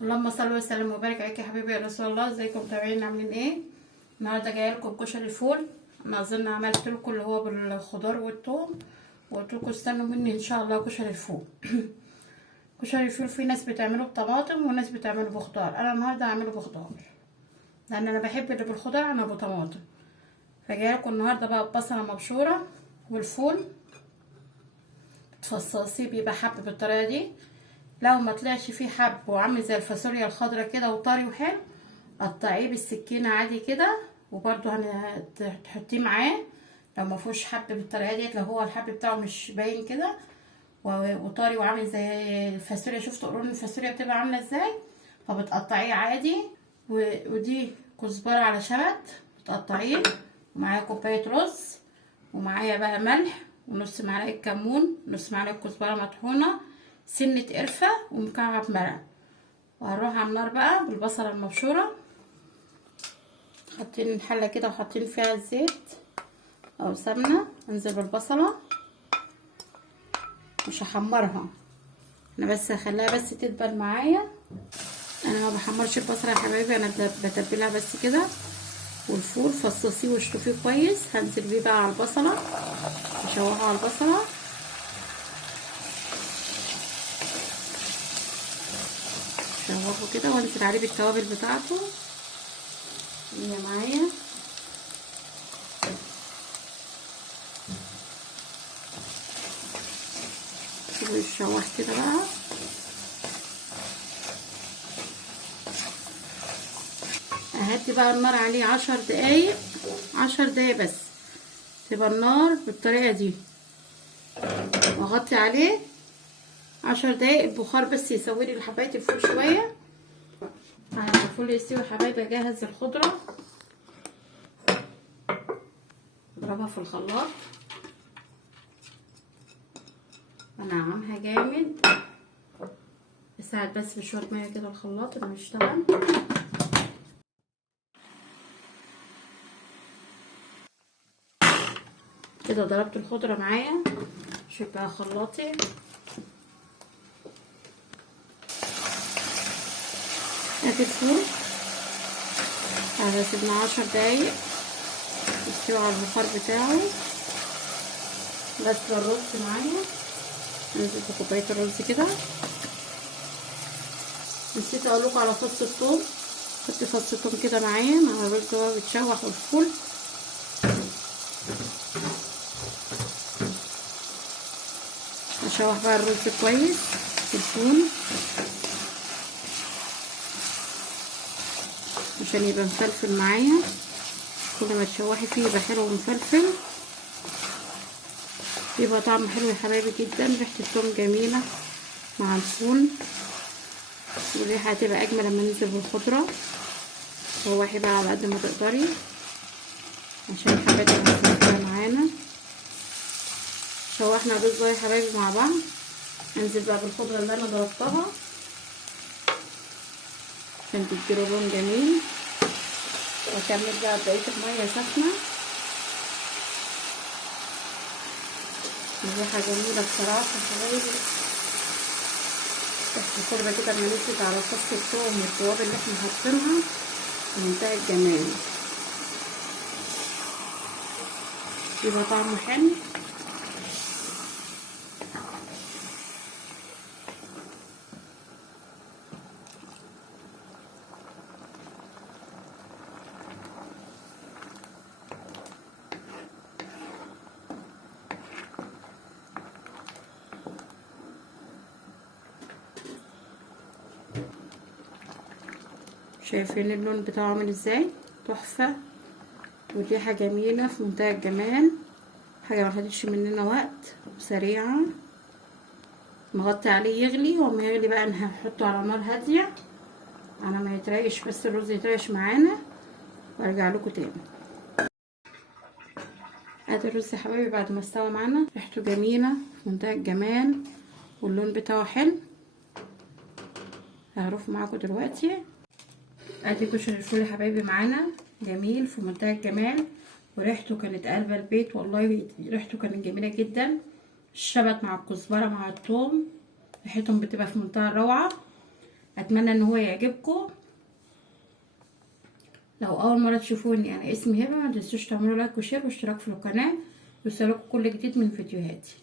اللهم صل وسلم وبارك عليك يا حبيبي يا رسول الله. ازيكم متابعين عاملين ايه؟ النهارده جايه لكم بكشري الفول. انا اظن عملت لكم اللي هو بالخضار والثوم، وقلت لكم استنوا مني ان شاء الله كشري الفول. كشري الفول في ناس بتعمله بطماطم وناس بتعمله بخضار. انا النهارده هعمله بخضار لان انا بحب اللي بالخضار عن ابو طماطم. فجايه لكم النهارده بقى ببصله مبشوره والفول تفصصيه بيبقى حب بالطريقه دي. لو ما طلعش فيه حب وعامل زي الفاصوليا الخضراء كده وطري وحلو، قطعيه بالسكينه عادي كده، وبرده هتحطيه معاه. لو ما فيهوش حب بالطريقه ديت، لو هو الحب بتاعه مش باين كده وطري وعامل زي الفاصوليا، شفتوا قرون الفاصوليا بتبقى عامله ازاي، فبتقطعيه عادي. ودي كزبره على شبت بتقطعيه، ومعايا كوبايه رز، ومعايا بقى ملح ونص معلقه كمون، نص معلقه كزبره مطحونه، سنه قرفه ومكعب مرق. وهنروح على النار بقى بالبصله المبشوره، حاطين الحله كده وحاطين فيها الزيت او سمنه. انزل بالبصله، مش هحمرها انا، بس هخليها بس تدبل معايا. انا ما بحمرش البصله يا حبايبي، انا بتبلها بس كده. والفول فصصيه واشطفيه كويس، هنزل بيه بقى على البصله، اشوحه على البصله اشوحه كده، وانزل عليه بالتوابل بتاعته اللي معايا. ويشوح كده بقى. اهدي بقى النار عليه 10 دقايق، 10 دقايق بس، تبقى النار بالطريقه دي، واغطي عليه 10 دقايق. البخار بس يسوي لي حبايه الفول شويه. على الفول يستوي حبايبي اجهز الخضره، اضربها في الخلاط انعمها جامد، اساعد بس بشويه ميه كده الخلاط انه يشتغل. كده ضربت الخضره معايا، شوف بقى خلاطي. ادي الفول سيبنا 10 دقايق يستوي على البخار بتاعه. بس الرز معايا، نزلت كوبايه الرز كده. نسيت اقولكوا على فص الثوم، حطي فص الثوم كده معايا مع الرز وهو بيتشوح والفول. اشوح بقى الرز كويس في الفول عشان يبقى مفلفل معايا. كل ما تشوحي فيه يبقى حلو ومفلفل، يبقى طعمه حلو يا حبايبي جدا. ريحه الثوم جميله مع الفول، والريحه هتبقى اجمل لما ننزل بالخضره. شوحي بقى على قد ما تقدري عشان الحاجات تبقى معانا. شوحنا الرز يا حبايبي مع بعض. انزل بقى بالخضره اللي انا ضربتها عشان تديله لون جميل، واكمل بقى بقيه الميه سخنه. الريحه جميله بصراحه يا حبايبي. ريحه الخضره كده لما نزلت على فص الثوم والتوابل اللي احنا حاطينها بمنتهى الجمال، يبقى طعمه حلو. شايفين اللون بتاعه عامل ازاي؟ تحفه، والريحه جميله في منتهى الجمال. حاجه ما خدتش مننا وقت وسريعه. نغطي عليه يغلي، وما يغلي بقى انا هحطه على نار هاديه على ما يتريش، بس الرز يتريش معانا وارجع لكم تاني. ادي الرز يا حبايبي بعد ما استوى معانا، ريحته جميله في منتهى الجمال واللون بتاعه حلو. هعرفه معاكم دلوقتي. ادي كشري الفول يا حبايبي معانا، جميل في منتهى الجمال، وريحته كانت قلبة البيت والله. ريحته كانت جميله جدا. الشبت مع الكزبره مع الثوم ريحتهم بتبقى في منتهى الروعه. اتمنى ان هو يعجبكم. لو اول مره تشوفوني، انا اسمي هبه، ما تنسوش تعملوا لايك وشير واشتراك في القناه يوصلكم كل جديد من فيديوهاتي.